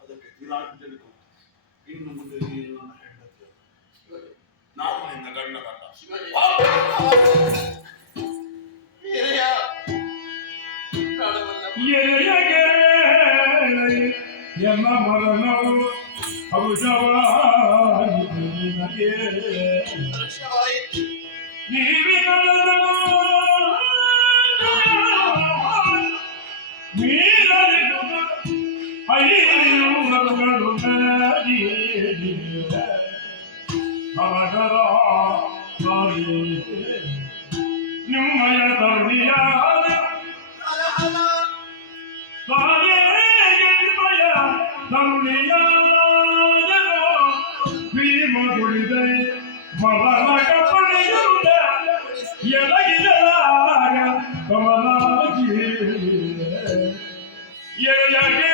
ಅದಕ್ಕೆ ತೀರಾಂಜಲಿ ಕೊಟ್ಟು ಇನ್ನು ಮುಂದೆ ನೀನು ನನ್ನ ಹೆಂಡತಿ, ನಾನು ನಿನ್ನ ಗಂಡನಲ್ಲ. ಎನ್ನ ಮರಣವು ಔಷಧವಾಯಿತು ನಿನಗೆ. ನಿಮ್ಮಯ ಧರ್ಮಿಯಾದ ಭೀಮ ಗುಳಿದೆ ಮಲನಕ ಪಡೆಯುವುದ ಎಲಗಿದಲಾಗ ಕಮಲಾಗಿ ಎಲೆಯಗೆ